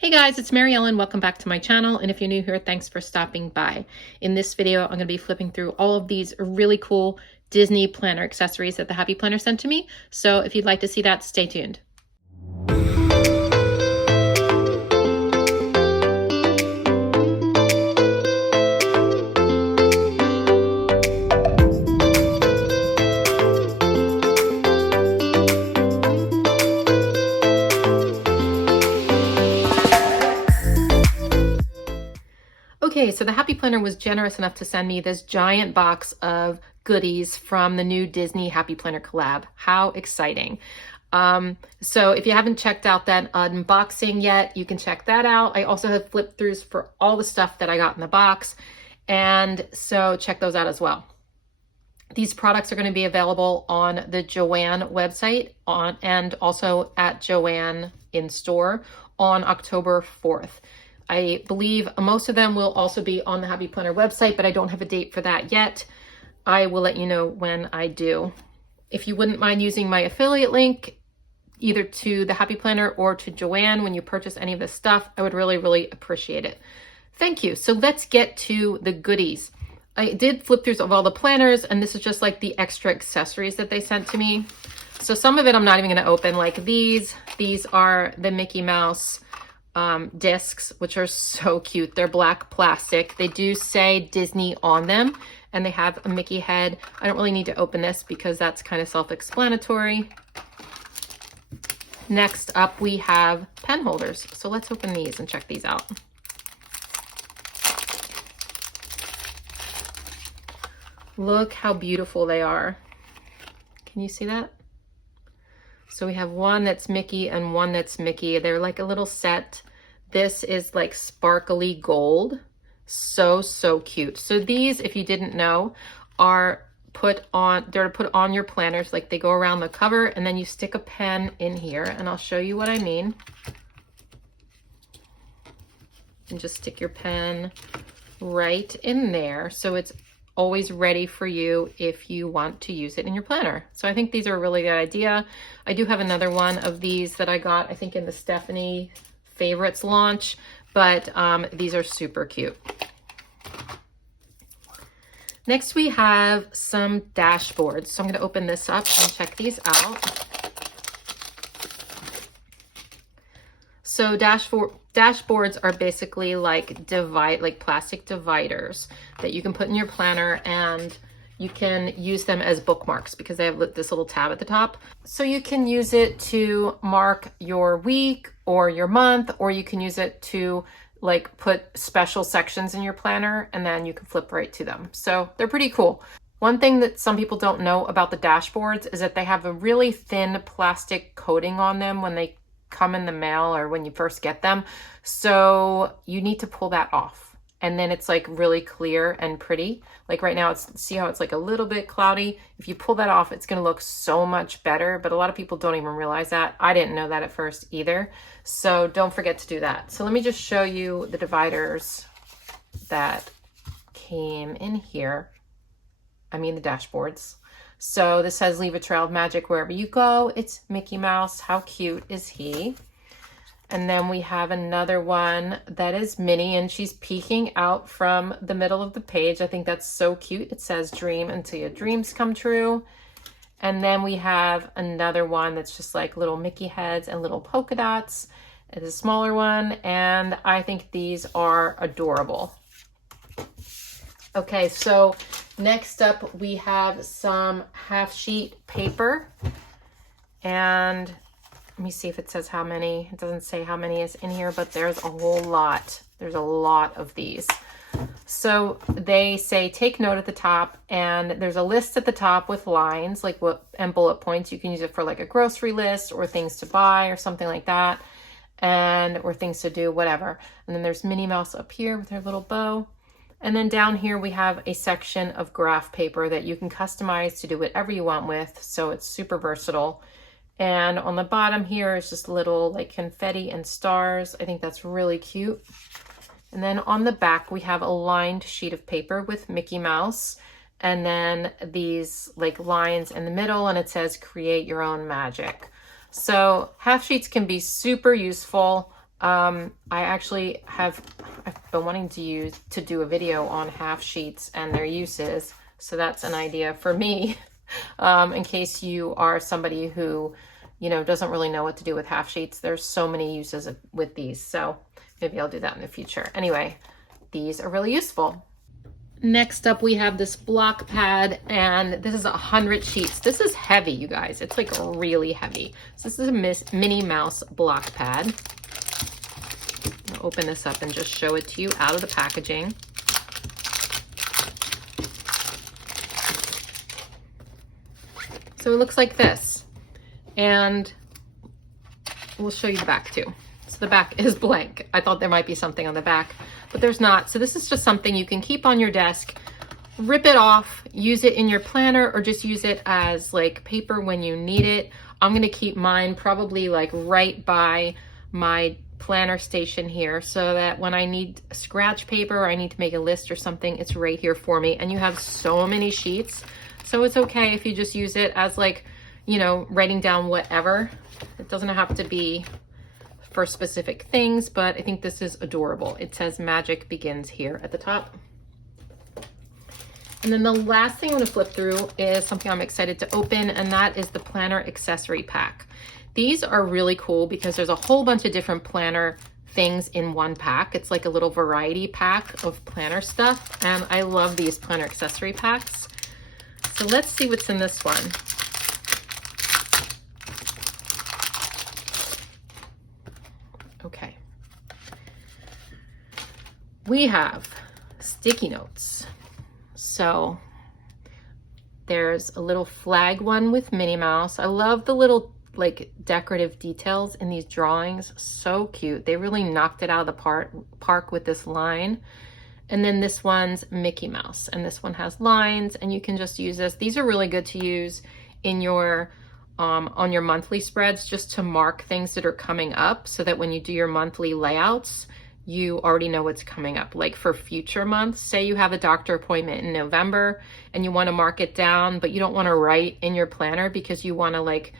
Hey guys, it's Mary Ellen. Welcome back to my channel. And if you're new here, thanks for stopping by. In this video, I'm going to be flipping through all of these really cool Disney planner accessories that the Happy Planner sent to me. So if you'd like to see that, stay tuned. Okay, so the Happy Planner was generous enough to send me this giant box of goodies from the new Disney Happy Planner collab. How exciting. So if you haven't checked out that unboxing yet, you can check that out. I also have flip throughs for all the stuff that I got in the box. And so check those out as well. These products are going to be available on the Joann website and also at Joann in store on October 4th. I believe most of them will also be on the Happy Planner website, but I don't have a date for that yet. I will let you know when I do. If you wouldn't mind using my affiliate link, either to the Happy Planner or to Joann when you purchase any of this stuff, I would really, really appreciate it. Thank you. So let's get to the goodies. I did flip throughs of all the planners, and this is just like the extra accessories that they sent to me. So some of it I'm not even going to open, like these. These are the Mickey Mouse discs, which are so cute. They're black plastic. They do say Disney on them, and they have a Mickey head. I don't really need to open this because that's kind of self-explanatory. Next up, we have pen holders. So let's open these and check these out. Look how beautiful they are. Can you see that? So we have one that's Mickey and one that's Mickey. They're like a little set. This is like sparkly gold. So, so cute. So these, if you didn't know, are put on your planners. Like they go around the cover and then you stick a pen in here, and I'll show you what I mean. And just stick your pen right in there. So it's always ready for you if you want to use it in your planner. So I think these are a really good idea. I do have another one of these that I got, I think in the Stephanie Favorites launch, but these are super cute. Next we have some dashboards. So I'm going to open this up and check these out. So dashboards are basically like plastic dividers that you can put in your planner, and you can use them as bookmarks because they have this little tab at the top. So you can use it to mark your week or your month, or you can use it to like put special sections in your planner, and then you can flip right to them. So they're pretty cool. One thing that some people don't know about the dashboards is that they have a really thin plastic coating on them when they come in the mail or when you first get them. So you need to pull that off, and then it's like really clear and pretty. Like right now, see how it's like a little bit cloudy? If you pull that off, it's gonna look so much better, but a lot of people don't even realize that. I didn't know that at first either. So don't forget to do that. So let me just show you the dividers that came in here. I mean the dashboards. So this says leave a trail of magic wherever you go. It's Mickey Mouse. How cute is he? And then we have another one that is Minnie, and she's peeking out from the middle of the page. I think that's so cute. It says dream until your dreams come true. And then we have another one that's just like little Mickey heads and little polka dots. It's a smaller one, and I think these are adorable. Okay, so next up we have some half sheet paper, and let me see if it says how many. It doesn't say how many is in here, but there's a whole lot. There's a lot of these. So they say take note at the top, and there's a list at the top with lines and bullet points. You can use it for like a grocery list or things to buy or something like that, or things to do, whatever. And then there's Minnie Mouse up here with her little bow. And then down here we have a section of graph paper that you can customize to do whatever you want with. So it's super versatile. And on the bottom here is just little like confetti and stars. I think that's really cute. And then on the back we have a lined sheet of paper with Mickey Mouse, and then these like lines in the middle, and it says create your own magic. So half sheets can be super useful. I actually I've been wanting to do a video on half sheets and their uses. So that's an idea for me, in case you are somebody who, you know, doesn't really know what to do with half sheets. There's so many uses with these. So maybe I'll do that in the future. Anyway, these are really useful. Next up, we have this block pad, and this is 100 sheets. This is heavy, you guys. It's like really heavy. So this is a Minnie Mouse block pad. I'll open this up and just show it to you out of the packaging. So it looks like this, and we'll show you the back too. So the back is blank. I thought there might be something on the back, but there's not. So this is just something you can keep on your desk, rip it off, use it in your planner, or just use it as like paper when you need it. I'm gonna keep mine probably like right by my planner station here, so that when I need scratch paper or I need to make a list or something, it's right here for me. And you have so many sheets, so it's okay if you just use it as like, you know, writing down whatever. It doesn't have to be for specific things, but I think this is adorable. It says magic begins here at the top. And then the last thing I'm going to flip through is something I'm excited to open, and that is the planner accessory pack. These are really cool because there's a whole bunch of different planner things in one pack. It's like a little variety pack of planner stuff, and I love these planner accessory packs. So let's see what's in this one. Okay. We have sticky notes. So there's a little flag one with Minnie Mouse. I love the little like decorative details in these drawings. So cute. They really knocked it out of the park with this line. And then this one's Mickey Mouse, and this one has lines, and you can just use this. These are really good to use in your on your monthly spreads, just to mark things that are coming up, so that when you do your monthly layouts, you already know what's coming up. Like for future months, say you have a doctor appointment in November and you want to mark it down, but you don't want to write in your planner because you want to like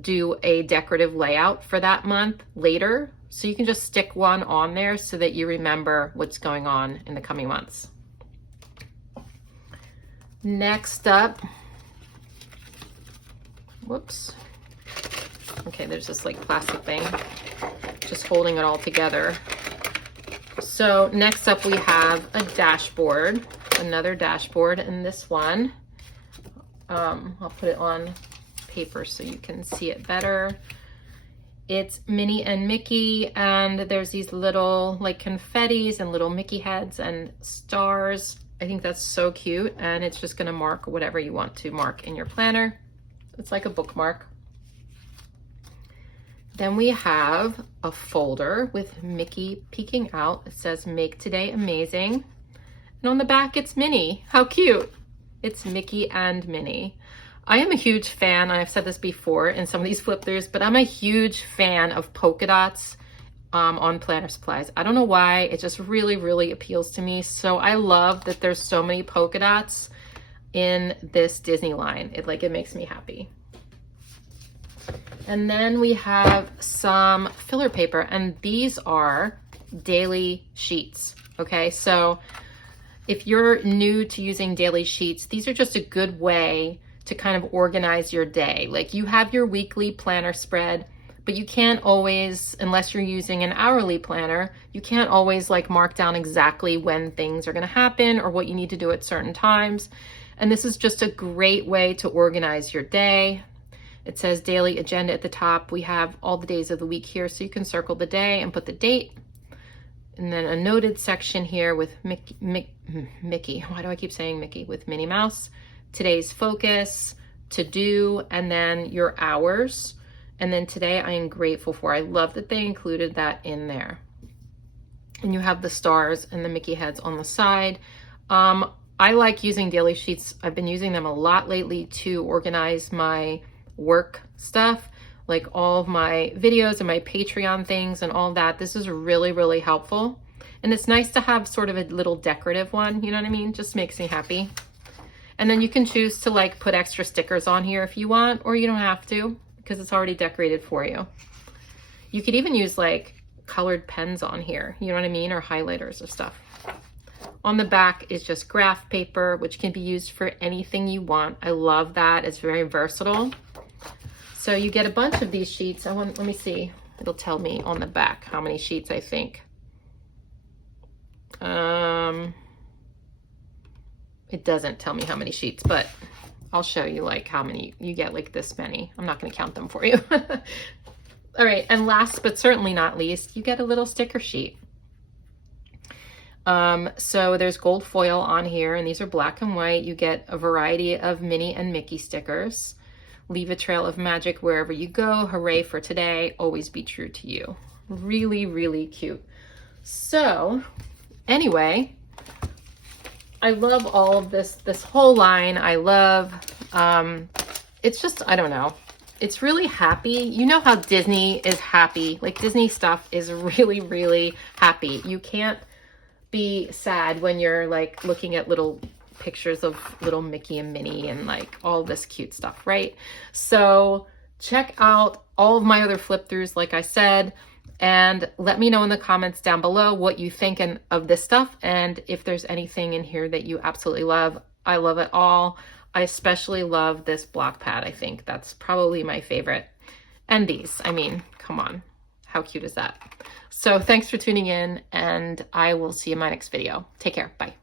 do a decorative layout for that month later. So you can just stick one on there so that you remember what's going on in the coming months. Next up, whoops. Okay, there's this like plastic thing, just holding it all together. So next up we have a dashboard, another dashboard, and this one, I'll put it on paper so you can see it better. It's Minnie and Mickey, and there's these little like confettis and little Mickey heads and stars. I think that's so cute, and it's just gonna mark whatever you want to mark in your planner. It's like a bookmark. Then we have a folder with Mickey peeking out. It says make today amazing. And on the back it's Minnie. How cute. It's Mickey and Minnie. I am a huge fan, and I've said this before in some of these flip throughs, but I'm a huge fan of polka dots on planner supplies. I don't know why, it just really, really appeals to me. So I love that there's so many polka dots in this Disney line. It makes me happy. And then we have some filler paper, and these are daily sheets. Okay, so if you're new to using daily sheets, these are just a good way to kind of organize your day. Like you have your weekly planner spread, but you can't always, unless you're using an hourly planner, you can't always like mark down exactly when things are going to happen or what you need to do at certain times. And this is just a great way to organize your day. It says daily agenda at the top. We have all the days of the week here, so you can circle the day and put the date. And then a noted section here with Mickey. Why do I keep saying Mickey? With Minnie Mouse. Today's focus, to do, and then your hours. And then today I am grateful for. I love that they included that in there. And you have the stars and the Mickey heads on the side. I like using daily sheets. I've been using them a lot lately to organize my work stuff, like all of my videos and my Patreon things and all that. This is really, really helpful. And it's nice to have sort of a little decorative one, you know what I mean? Just makes me happy. And then you can choose to like put extra stickers on here if you want, or you don't have to because it's already decorated for you. You could even use like colored pens on here, you know what I mean, or highlighters or stuff. On the back is just graph paper, which can be used for anything you want. I love that. It's very versatile. So you get a bunch of these sheets. Let me see. It'll tell me on the back how many sheets I think. It doesn't tell me how many sheets, but I'll show you like how many you get, like this many. I'm not going to count them for you. All right, and last but certainly not least, you get a little sticker sheet. So there's gold foil on here, and these are black and white. You get a variety of Minnie and Mickey stickers. Leave a trail of magic wherever you go. Hooray for today. Always be true to you. Really, really cute. So anyway, I love all of this whole line. I love, it's just, I don't know. It's really happy. You know how Disney is happy. Like Disney stuff is really, really happy. You can't be sad when you're like looking at little pictures of little Mickey and Minnie and like all this cute stuff, right? So check out all of my other flip throughs, like I said, and let me know in the comments down below what you think of this stuff, and if there's anything in here that you absolutely love. I love it all. I especially love this block pad. I think that's probably my favorite. And these, I mean, come on, how cute is that? So thanks for tuning in, and I will see you in my next video. Take care, bye.